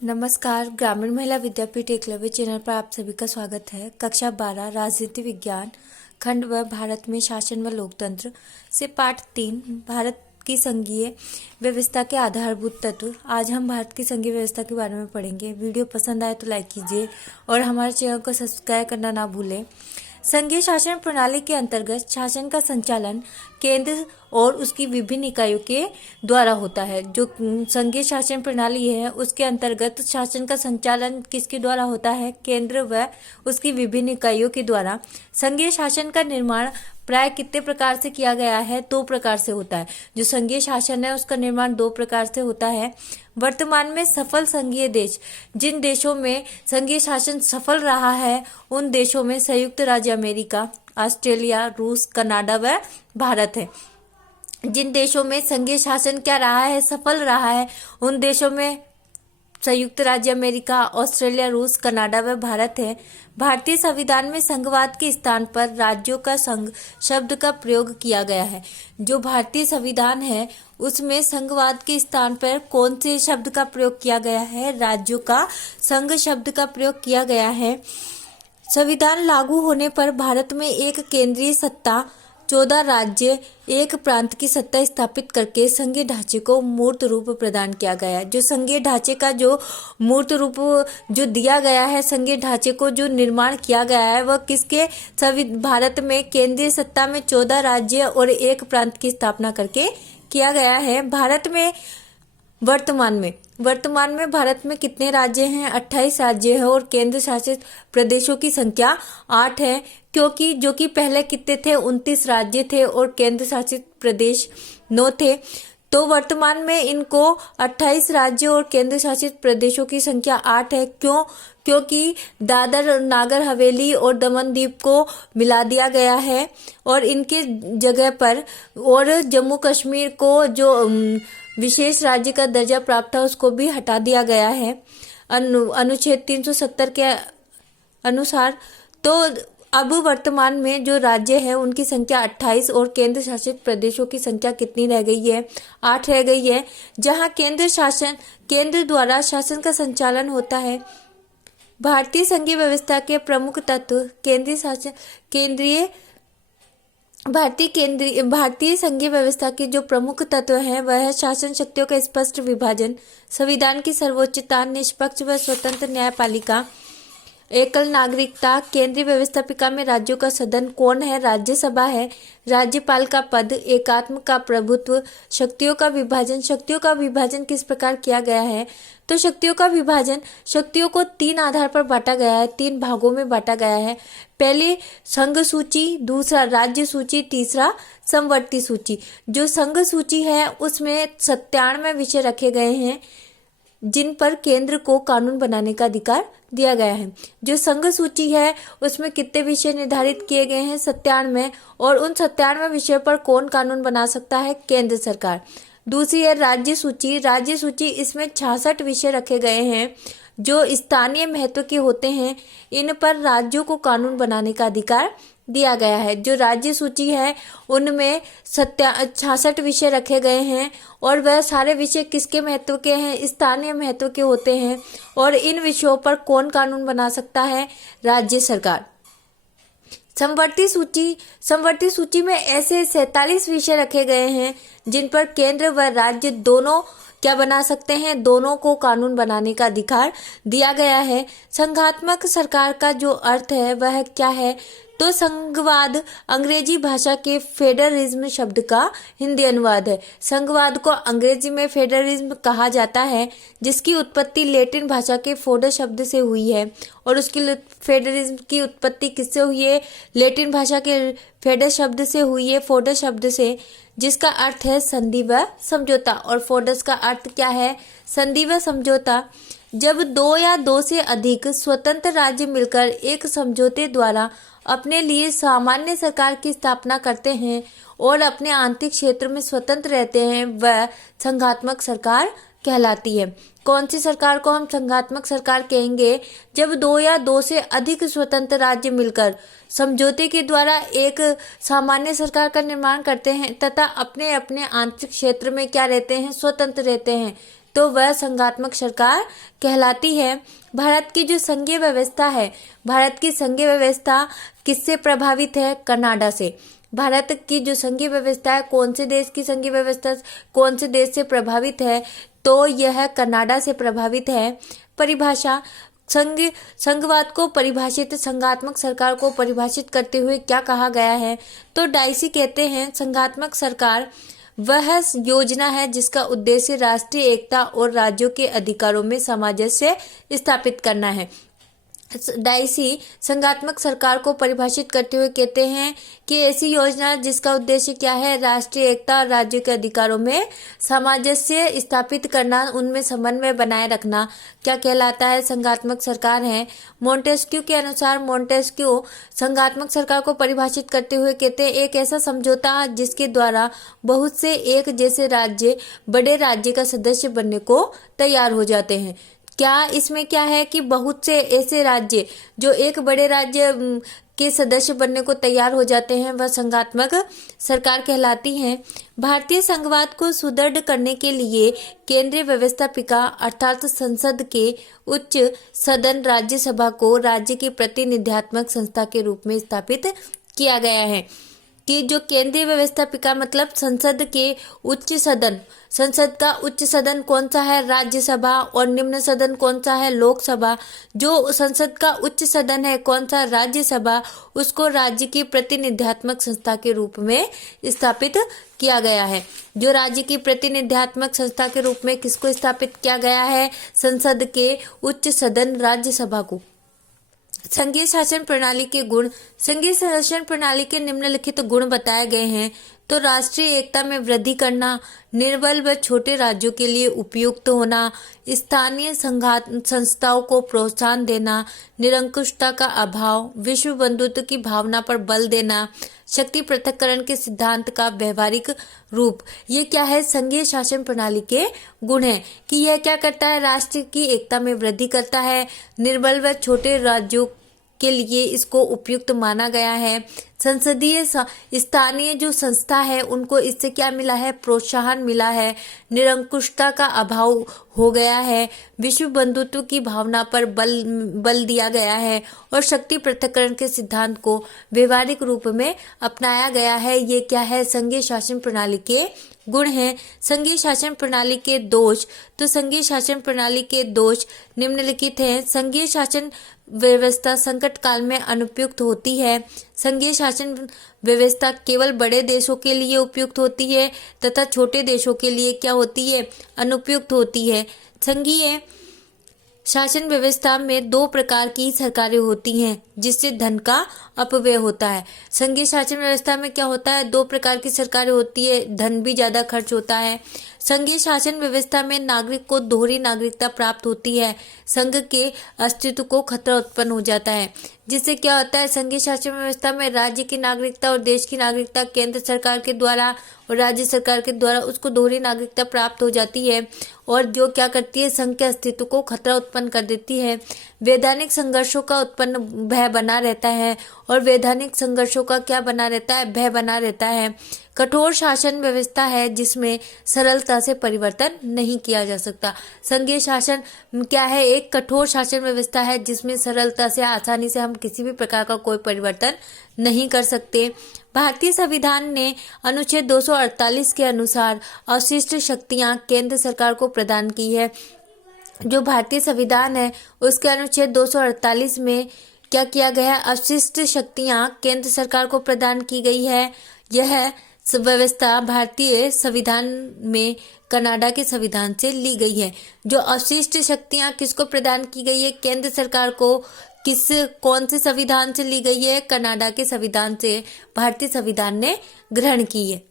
नमस्कार। ग्रामीण महिला विद्यापीठ एकलव्य चैनल पर आप सभी का स्वागत है। कक्षा 12 राजनीति विज्ञान खंड व भारत में शासन व लोकतंत्र से पाठ 3 भारत की संघीय व्यवस्था के आधारभूत तत्व। आज हम भारत की संघीय व्यवस्था के बारे में पढ़ेंगे। वीडियो पसंद आए तो लाइक कीजिए और हमारे चैनल को सब्सक्राइब करना ना भूलें। संघीय शासन प्रणाली के अंतर्गत शासन का संचालन केंद्र और उसकी विभिन्न इकाइयों के द्वारा होता है। जो संघीय शासन प्रणाली है उसके अंतर्गत शासन का संचालन किसके द्वारा होता है? केंद्र व उसकी विभिन्न इकाइयों के द्वारा। संघीय शासन का निर्माण प्राय कितने प्रकार से किया गया है? 2 प्रकार से होता है। जो संघीय शासन है उसका निर्माण 2 प्रकार से होता है। वर्तमान में सफल संघीय देश, जिन देशों में संघीय शासन सफल रहा है उन देशों में संयुक्त राज्य अमेरिका, ऑस्ट्रेलिया, रूस, कनाडा व भारत है। जिन देशों में संघीय शासन क्या रहा है, सफल रहा है, उन देशों में संयुक्त राज्य अमेरिका, ऑस्ट्रेलिया, रूस, कनाडा व भारत है। भारतीय संविधान में संघवाद के स्थान पर राज्यों का संघ शब्द का प्रयोग किया गया है। जो भारतीय संविधान है उसमें संघवाद के स्थान पर कौन से शब्द का प्रयोग किया गया है? राज्यों का संघ शब्द का प्रयोग किया गया है। संविधान लागू होने पर भारत में एक केंद्रीय सत्ता, 14 राज्य, एक प्रांत की सत्ता स्थापित करके संघीय ढांचे को मूर्त रूप प्रदान किया गया है। जो संघीय ढांचे का जो मूर्त रूप जो दिया गया है, संघीय ढांचे को जो निर्माण किया गया है वह किसके? भारत में केंद्रीय सत्ता में 14 राज्य और एक प्रांत की स्थापना करके किया गया है। भारत में वर्तमान में भारत में कितने राज्य हैं? 28 राज्य हैं और केंद्र शासित प्रदेशों की संख्या 8 है। क्योंकि जो कि पहले कितने थे? 29 राज्य थे और केंद्र शासित प्रदेश 9 थे। तो वर्तमान में इनको 28 राज्य और केंद्र शासित प्रदेशों की संख्या 8 है। क्यों? क्योंकि दादर नागर हवेली और दमन दीव को मिला दिया गया है और इनके जगह पर और जम्मू कश्मीर को जो विशेष राज्य का दर्जा प्राप्त था उसको भी हटा दिया गया है अनुच्छेद 370 के अनुसार। तो अब वर्तमान में जो राज्य है उनकी संख्या 28 और केंद्र शासित प्रदेशों की संख्या कितनी रह गई है? 8 रह गई है। जहां केंद्र द्वारा शासन का संचालन होता है। भारतीय संघीय व्यवस्था के प्रमुख तत्व भारतीय संघीय व्यवस्था के जो प्रमुख तत्व हैं वह है शासन शक्तियों का स्पष्ट विभाजन, संविधान की सर्वोच्चता, निष्पक्ष व स्वतंत्र न्यायपालिका, एकल नागरिकता, केंद्रीय व्यवस्थापिका में राज्यों का सदन कौन है? राज्यसभा है, राज्यपाल का पद, एकात्म का प्रभुत्व, शक्तियों का विभाजन किस प्रकार किया गया है? तो शक्तियों को 3 आधार पर बांटा गया है, 3 भागों में बांटा गया है। पहले संघ सूची, दूसरा राज्य सूची, तीसरा समवर्ती सूची। जो संघ सूची है उसमें 97 विषय रखे गए हैं जिन पर केंद्र को कानून बनाने का अधिकार दिया गया है। जो संघ सूची है उसमें कितने विषय निर्धारित किए गए हैं? 97। और उन 97 विषयों पर कौन कानून बना सकता है? केंद्र सरकार। दूसरी है राज्य सूची इसमें 66 विषय रखे गए हैं जो स्थानीय महत्व के होते हैं। इन पर राज्यों को कानून बनाने का अधिकार दिया गया है। जो राज्य सूची है उनमें 66 विषय रखे गए हैं और वह सारे विषय किसके महत्व के हैं? स्थानीय महत्व के होते हैं। और इन विषयों पर कौन कानून बना सकता है? राज्य सरकार। समवर्ती सूची में ऐसे 47 विषय रखे गए हैं जिन पर केंद्र व राज्य दोनों क्या बना सकते हैं? दोनों को कानून बनाने का अधिकार दिया गया है। संघात्मक सरकार का जो अर्थ है वह क्या है? तो संघवाद अंग्रेजी भाषा के फेडरलिज्म शब्द का हिंदी अनुवाद है। संघवाद को अंग्रेजी में फेडरलिज्म कहा जाता है जिसकी उत्पत्ति लैटिन भाषा के फोडर शब्द से हुई है। और उसकी फेडरलिज्म की उत्पत्ति किससे हुई है? लैटिन भाषा के फेडर शब्द से हुई है, फोडर शब्द से, जिसका अर्थ है संधि व समझौता। और फोडर्स का अर्थ क्या है? संधि व समझौता। जब 2 या 2 से अधिक स्वतंत्र राज्य मिलकर एक समझौते द्वारा अपने लिए सामान्य सरकार की स्थापना करते हैं और अपने आंतरिक क्षेत्र में स्वतंत्र रहते हैं, वह संघात्मक सरकार कहलाती है। कौन सी सरकार को हम संघात्मक सरकार कहेंगे? जब 2 या 2 से अधिक स्वतंत्र राज्य मिलकर समझौते के द्वारा एक सामान्य सरकार का निर्माण करते हैं तथा अपने अपने आंतरिक क्षेत्र में क्या रहते हैं? स्वतंत्र रहते हैं, तो वह संघात्मक सरकार कहलाती है। भारत की जो संघीय व्यवस्था है, भारत की संघीय व्यवस्था किससे प्रभावित है? कनाडा से। भारत की जो संघीय व्यवस्था है, कौन से देश की संघीय व्यवस्था कौन से देश से प्रभावित है? तो यह कनाडा से प्रभावित है। परिभाषा, संघवाद को परिभाषित, संघात्मक सरकार को परिभाषित करते हुए क्या कहा गया है? तो डाइसी कहते हैं संघात्मक सरकार वह योजना है जिसका उद्देश्य राष्ट्रीय एकता और राज्यों के अधिकारों में सामंजस्य स्थापित करना है। डाइसी संघात्मक सरकार को परिभाषित करते हुए कहते हैं कि ऐसी योजना जिसका उद्देश्य क्या है? राष्ट्रीय एकता और राज्यों के अधिकारों में सामंजस्य स्थापित करना, उनमें समन्वय बनाए रखना, क्या कहलाता है? संघात्मक सरकार है। मोंटेस्क्यू के अनुसार, मोंटेस्क्यू संघात्मक सरकार को परिभाषित करते हुए कहते हैं एक ऐसा समझौता जिसके द्वारा बहुत से एक जैसे राज्य बड़े राज्य का सदस्य बनने को तैयार हो जाते हैं। क्या इसमें क्या है कि बहुत से ऐसे राज्य जो एक बड़े राज्य के सदस्य बनने को तैयार हो जाते हैं, वह संघात्मक सरकार कहलाती हैं। भारतीय संघवाद को सुदृढ़ करने के लिए केंद्रीय व्यवस्थापिका अर्थात संसद के उच्च सदन राज्यसभा को राज्य की प्रतिनिधित्वात्मक संस्था के रूप में स्थापित किया गया है। कि जो केंद्रीय व्यवस्थापिका मतलब संसद के उच्च सदन, संसद का उच्च सदन कौन सा है? राज्यसभा। और निम्न सदन कौन सा है? लोकसभा। जो संसद का उच्च सदन है कौन सा? राज्यसभा। उसको राज्य की प्रतिनिधित्वात्मक संस्था के रूप में स्थापित किया गया है। जो राज्य की प्रतिनिधित्वात्मक संस्था के रूप में किसको स्थापित किया गया है? संसद के उच्च सदन राज्यसभा को। संघीय शासन प्रणाली के गुण, संघीय शासन प्रणाली के निम्नलिखित गुण बताए गए हैं। तो राष्ट्रीय एकता में वृद्धि करना, निर्बल व छोटे राज्यों के लिए उपयुक्त होना, स्थानीय संस्थाओं को प्रोत्साहन देना, निरंकुशता का अभाव, विश्व बंधुत्व की भावना पर बल देना, शक्ति पृथक्करण के सिद्धांत का व्यवहारिक रूप। ये क्या है? संघीय शासन प्रणाली के गुण है कि यह क्या करता है? राष्ट्र की एकता में वृद्धि करता है, निर्बल व छोटे राज्यों के लिए इसको उपयुक्त माना गया है। संसदीय स्थानीय जो संस्था है उनको इससे क्या मिला है? प्रोत्साहन मिला है। निरंकुशता का अभाव हो गया है, विश्व बंधुत्व की भावना पर बल दिया गया है और शक्ति पृथक्करण के सिद्धांत को व्यवहारिक रूप में अपनाया गया है। ये क्या है? संघीय शासन प्रणाली के गुण हैं। संघीय शासन प्रणाली के दोष, तो संघीय शासन प्रणाली के दोष निम्नलिखित हैं। संघीय शासन व्यवस्था संकट काल में अनुपयुक्त होती है। संघीय शासन व्यवस्था केवल बड़े देशों के लिए उपयुक्त होती है तथा छोटे देशों के लिए क्या होती है? अनुपयुक्त होती है। संघीय शासन व्यवस्था में दो प्रकार की सरकारें होती हैं जिससे धन का अपव्यय होता है। संघीय शासन व्यवस्था में क्या होता है? दो प्रकार की सरकारें होती है, धन भी ज्यादा खर्च होता है। संघीय शासन व्यवस्था में नागरिक को दोहरी नागरिकता प्राप्त होती है, संघ के अस्तित्व को खतरा उत्पन्न हो जाता है। जिससे क्या होता है? संघीय शासन व्यवस्था में राज्य की नागरिकता और देश की नागरिकता केंद्र सरकार के द्वारा और राज्य सरकार के द्वारा उसको दोहरी नागरिकता प्राप्त हो जाती है और जो क्या करती है? संघ के अस्तित्व को खतरा उत्पन्न कर देती है। वैधानिक संघर्षों का उत्पन्न भय बना रहता है और वैधानिक संघर्षों का क्या बना रहता है? भय बना रहता है। कठोर शासन व्यवस्था है जिसमें सरलता से परिवर्तन नहीं किया जा सकता। संघीय शासन क्या है? एक कठोर शासन व्यवस्था है जिसमें सरलता से, आसानी से हम किसी भी प्रकार का कोई परिवर्तन नहीं कर सकते। भारतीय संविधान ने अनुच्छेद 248 के अनुसार अवशिष्ट शक्तियां केंद्र सरकार को प्रदान की है। जो भारतीय संविधान है उसके अनुच्छेद 248 में क्या किया गया है? अवशिष्ट शक्तियां केंद्र सरकार को प्रदान की गई है। यह व्यवस्था भारतीय संविधान में कनाडा के संविधान से ली गई है। जो अवशिष्ट शक्तियां किसको प्रदान की गई है? केंद्र सरकार को। कौन से संविधान से ली गई है? कनाडा के संविधान से भारतीय संविधान ने ग्रहण की है।